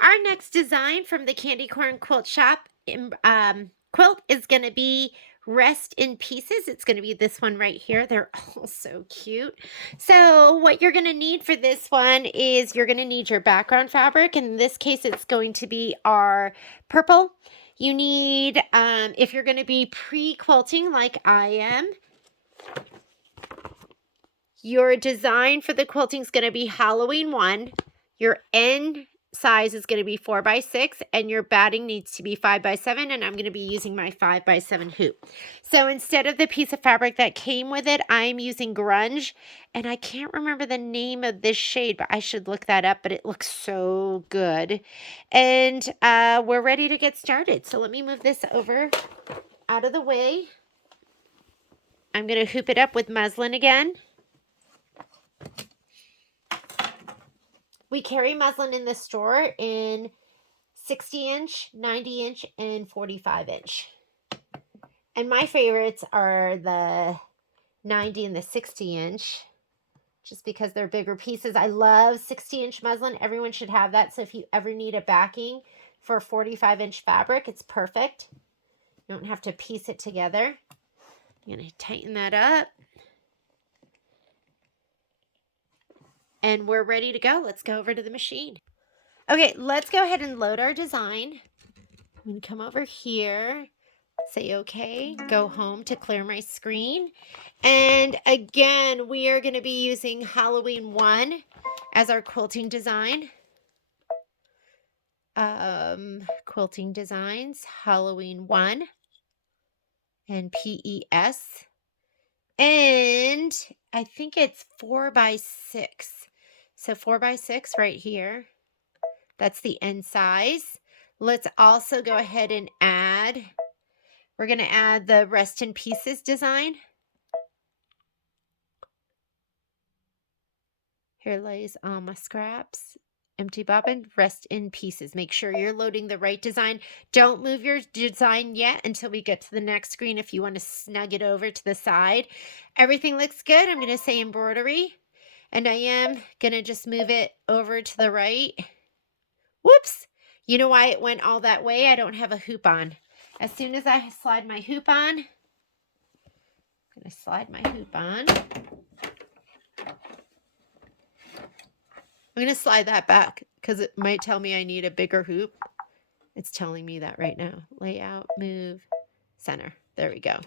Our next design from the Candy Corn Quilt Shop quilt is going to be Rest in Pieces. It's going to be this one right here. They're all so cute. So what you're going to need for this one is you're going to need your background fabric. In this case, it's going to be our purple. You need, if you're going to be pre-quilting like I am, your design for the quilting is going to be Halloween 1. Your end size is going to be 4x6, and your batting needs to be 5x7, and I'm going to be using my 5x7 hoop. So instead of the piece of fabric that came with it, I'm using grunge, and I can't remember the name of this shade, but I should look that up, but it looks so good. And we're ready to get started. So let me move this over out of the way. I'm going to hoop it up with muslin again. We carry muslin in the store in 60-inch, 90-inch, and 45-inch. And my favorites are the 90 and the 60-inch, just because they're bigger pieces. I love 60-inch muslin. Everyone should have that. So if you ever need a backing for 45-inch fabric, it's perfect. You don't have to piece it together. I'm going to tighten that up. And we're ready to go. Let's go over to the machine. Okay, let's go ahead and load our design. I'm going to come over here, say okay, go home to clear my screen. And again, we are going to be using Halloween 1 as our quilting design. Quilting designs, Halloween 1 and PES. And I think it's 4x6. So 4x6 right here. That's the end size. Let's also go ahead and add, we're going to add the Rest in Pieces design. Here lays all my scraps. Empty bobbin, Rest in Pieces. Make sure you're loading the right design. Don't move your design yet until we get to the next screen if you want to snug it over to the side. Everything looks good. I'm going to say embroidery. And I am going to just move it over to the right. Whoops! You know why it went all that way? I don't have a hoop on. As soon as I slide my hoop on, I'm going to slide my hoop on. I'm going to slide that back because it might tell me I need a bigger hoop. It's telling me that right now. Layout, move, center. There we go.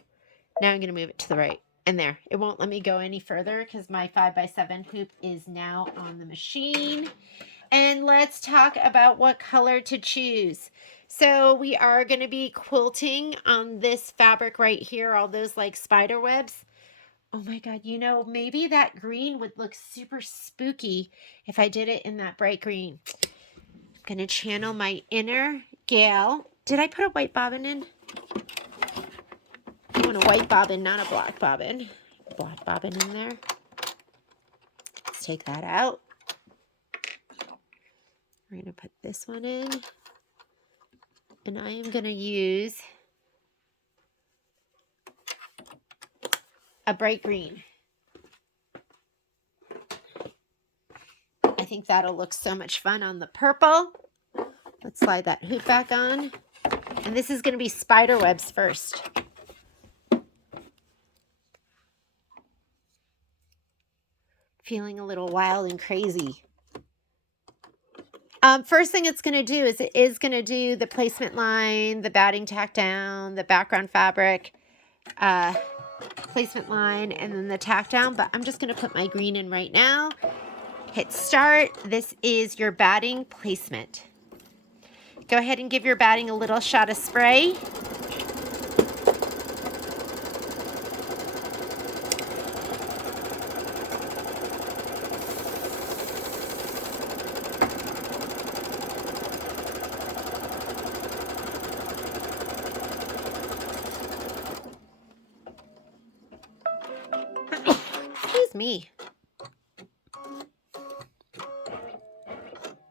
Now I'm going to move it to the right. And there. It won't let me go any further because my 5x7 hoop is now on the machine. And let's talk about what color to choose. So we are going to be quilting on this fabric right here, all those like spider webs. Oh my God, you know, maybe that green would look super spooky if I did it in that bright green. I'm going to channel my inner gal. Did I put a white bobbin in? I want a white bobbin, not a black bobbin. Black bobbin in there. Let's take that out. We're going to put this one in. And I am going to use a bright green. I think that'll look so much fun on the purple. Let's slide that hoop back on. And this is going to be Spiderwebs first. Feeling a little wild and crazy. First thing it's going to do is it is going to do the placement line, the batting tack down, the background fabric, placement line, and then the tack down. But I'm just going to put my green in right now. Hit start. This is your batting placement. Go ahead and give your batting a little shot of spray. Excuse me.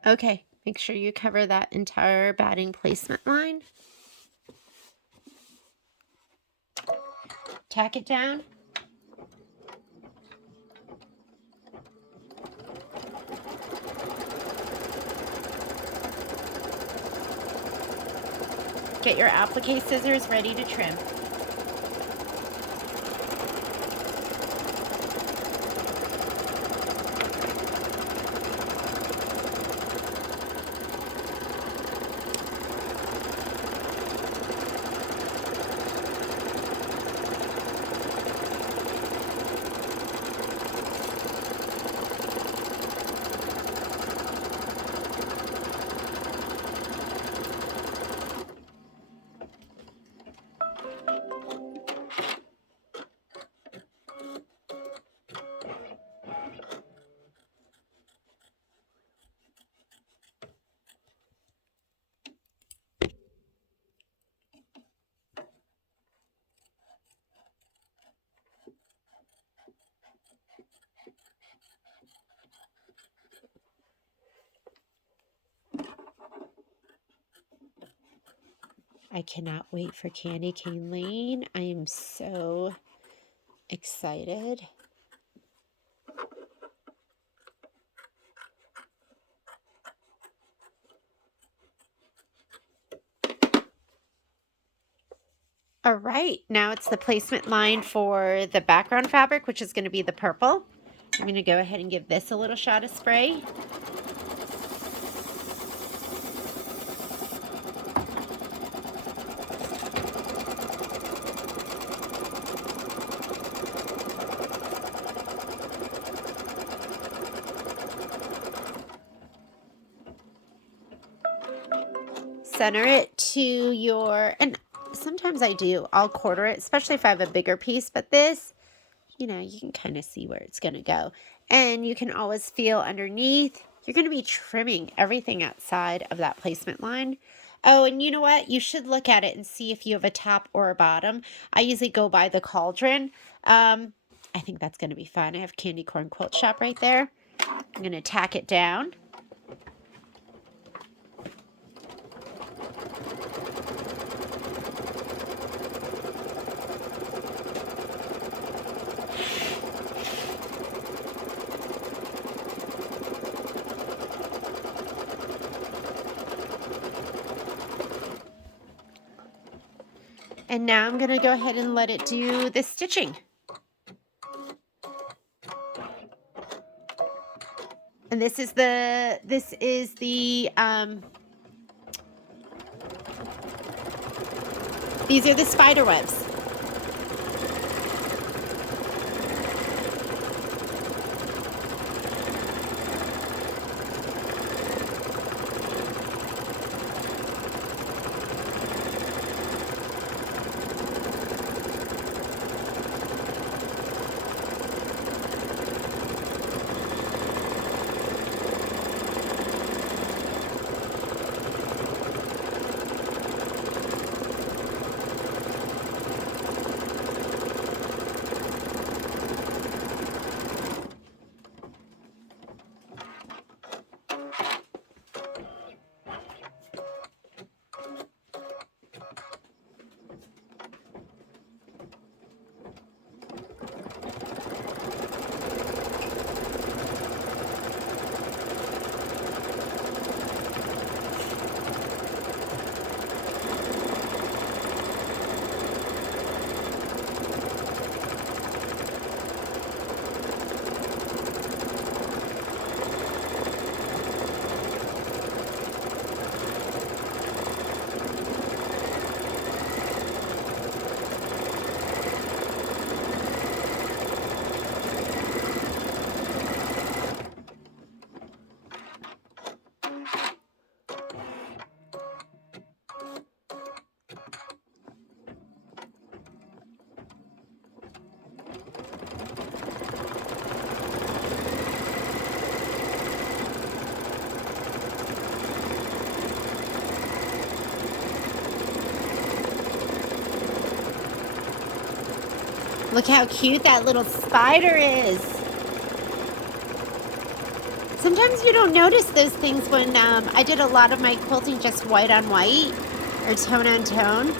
Okay, make sure you cover that entire batting placement line. Tack it down. Get your applique scissors ready to trim. I cannot wait for Candy Cane Lane. I am so excited. All right, now it's the placement line for the background fabric, which is going to be the purple. I'm going to go ahead and give this a little shot of spray. Center it to your, and sometimes I do, I'll quarter it, especially if I have a bigger piece, but this, you know, you can kind of see where it's going to go. And you can always feel underneath. You're going to be trimming everything outside of that placement line. Oh, and you know what? You should look at it and see if you have a top or a bottom. I usually go by the cauldron. I think that's going to be fun. I have Candy Corn Quilt Shop right there. I'm going to tack it down. And now I'm going to go ahead and let it do the stitching. And these are the Spiderwebs. Look how cute that little spider is. Sometimes you don't notice those things when I did a lot of my quilting just white on white or tone on tone.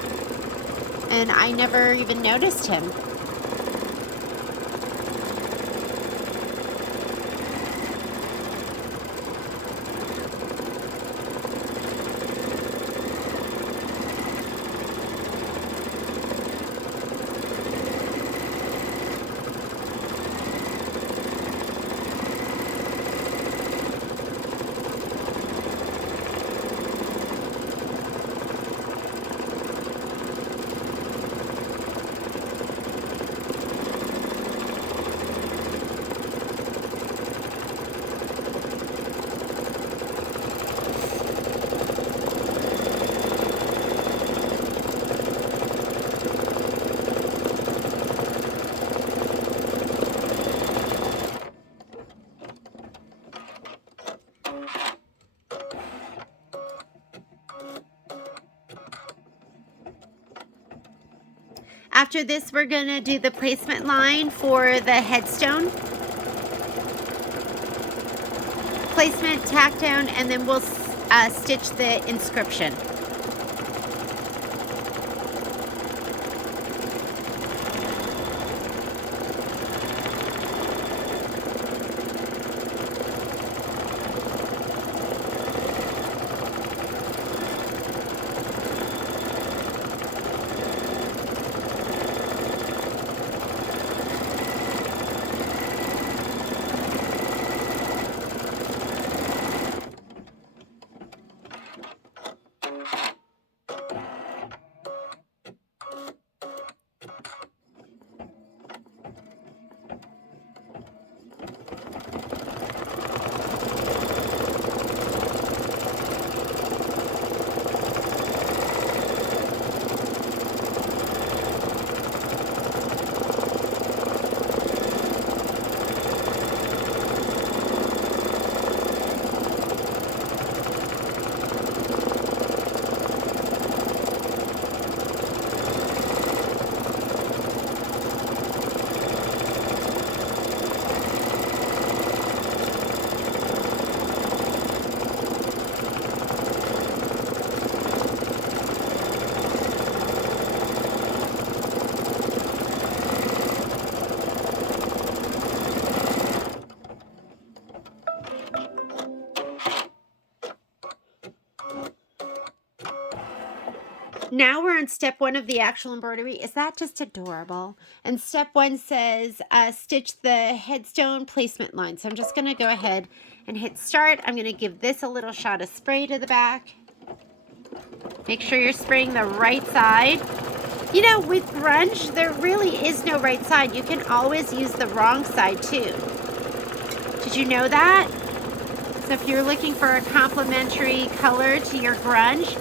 And I never even noticed him. After this, we're gonna do the placement line for the headstone. Placement, tack down, and then we'll stitch the inscription. Now we're on step 1 of the actual embroidery. Is that just adorable? And step 1 says stitch the headstone placement line. So I'm just going to go ahead and hit start. I'm going to give this a little shot of spray to the back. Make sure you're spraying the right side. You know, with grunge, there really is no right side. You can always use the wrong side too. Did you know that? So if you're looking for a complementary color to your grunge,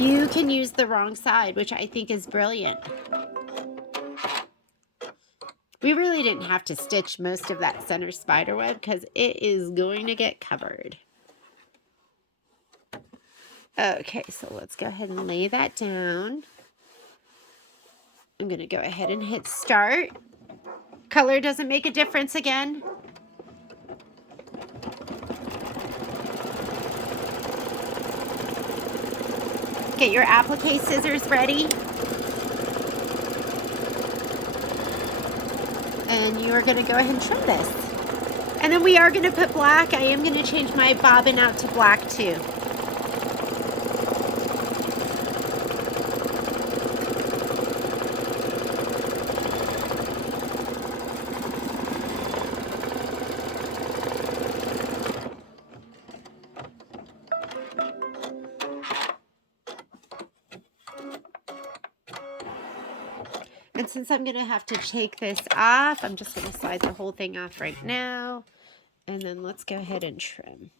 you can use the wrong side, which I think is brilliant. We really didn't have to stitch most of that center spider web because it is going to get covered. Okay, so let's go ahead and lay that down. I'm going to go ahead and hit start. Color doesn't make a difference again. Get your applique scissors ready. And you are going to go ahead and trim this. And then we are going to put black. I am going to change my bobbin out to black too. And since I'm going to have to take this off, I'm just going to slide the whole thing off right now. And then let's go ahead and trim.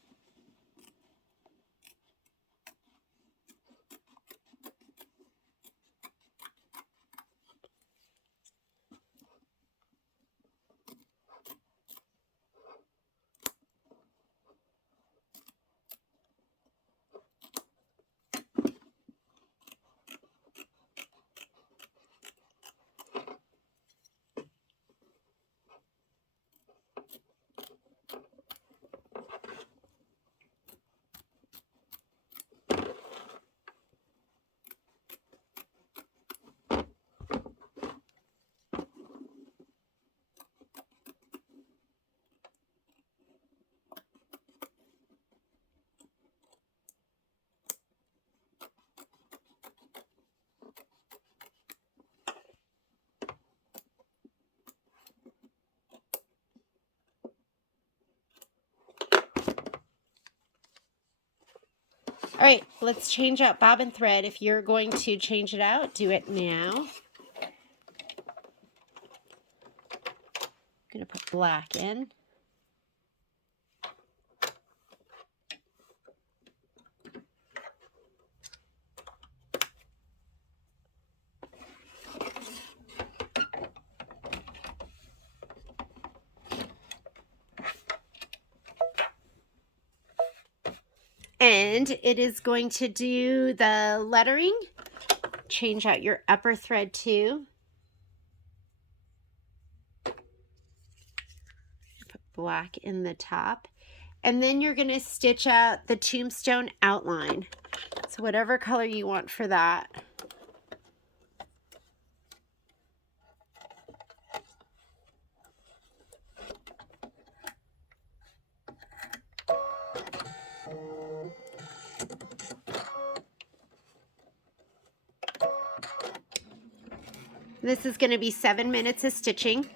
All right, let's change out bobbin thread. If you're going to change it out, do it now. I'm going to put black in. And it is going to do the lettering. Change out your upper thread too. black in the top. And then you're going to stitch out the tombstone outline. So whatever color you want for that. This is going to be 7 minutes of stitching.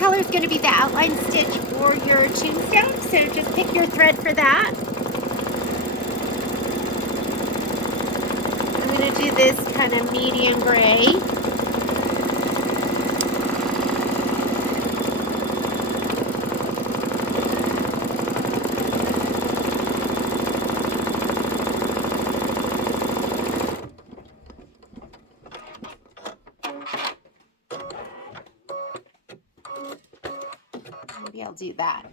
color is going to be the outline stitch for your tombstone, so just pick your thread for that. I'm going to do this kind of medium gray. Maybe I'll do that.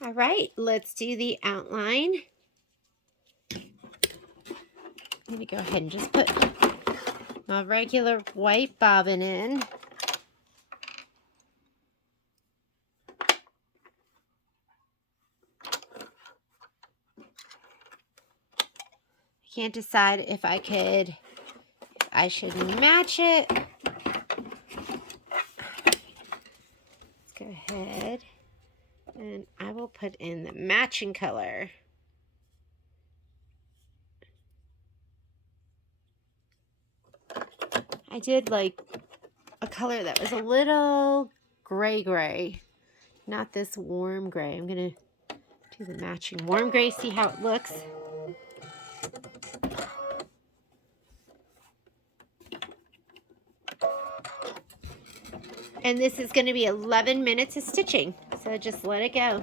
All right, let's do the outline. I'm going to go ahead and just put my regular white bobbin in. I can't decide if I should match it. Let's go ahead and I will put in the matching color. I did like a color that was a little gray, not this warm gray. I'm going to do the matching warm gray, see how it looks. And this is going to be 11 minutes of stitching, so just let it go.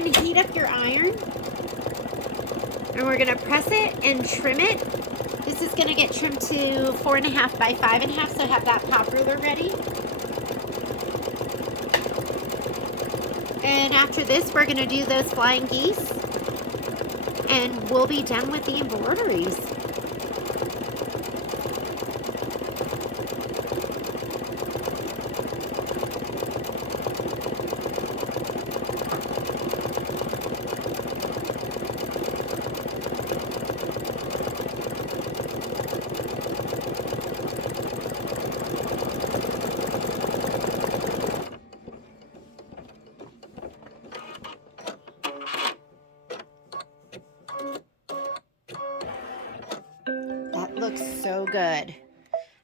ahead and heat up your iron. And we're gonna press it and trim it. This is gonna get trimmed to 4.5 by 5.5, so have that pop ruler ready. And after this, we're gonna do those flying geese. And we'll be done with the embroideries. Looks so good.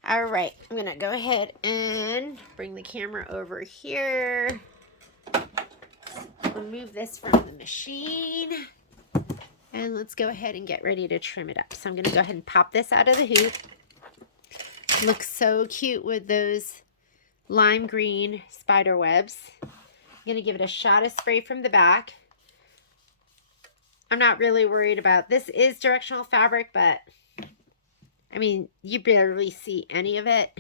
All right, I'm gonna go ahead and bring the camera over here. Remove this from the machine. And let's go ahead and get ready to trim it up. So I'm gonna go ahead and pop this out of the hoop. Looks so cute with those lime green spider webs. I'm gonna give it a shot of spray from the back. I'm not really worried about this. Is directional fabric, but I mean, you barely see any of it.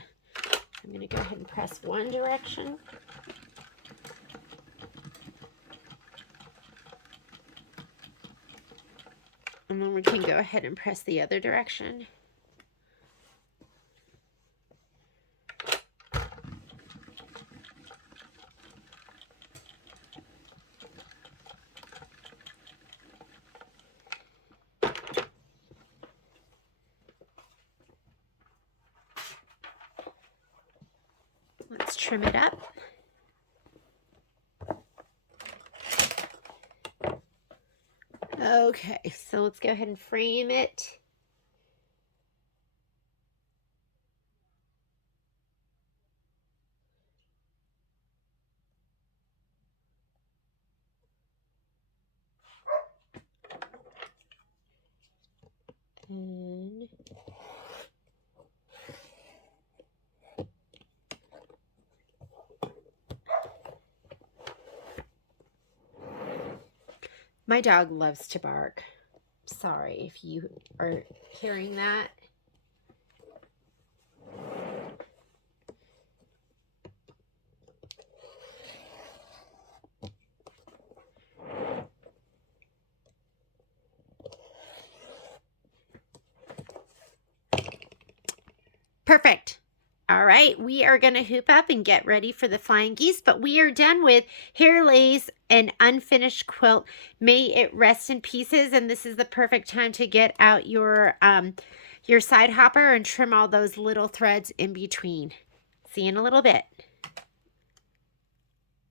I'm going to go ahead and press one direction. And then we can go ahead and press the other direction. Let's trim it up. Okay, so let's go ahead and frame it. And my dog loves to bark. Sorry if you are hearing that. Perfect. All right, we are going to hoop up and get ready for the flying geese, but we are done with Hair Lace and Unfinished Quilt. May it rest in pieces, and this is the perfect time to get out your side hopper and trim all those little threads in between. See you in a little bit.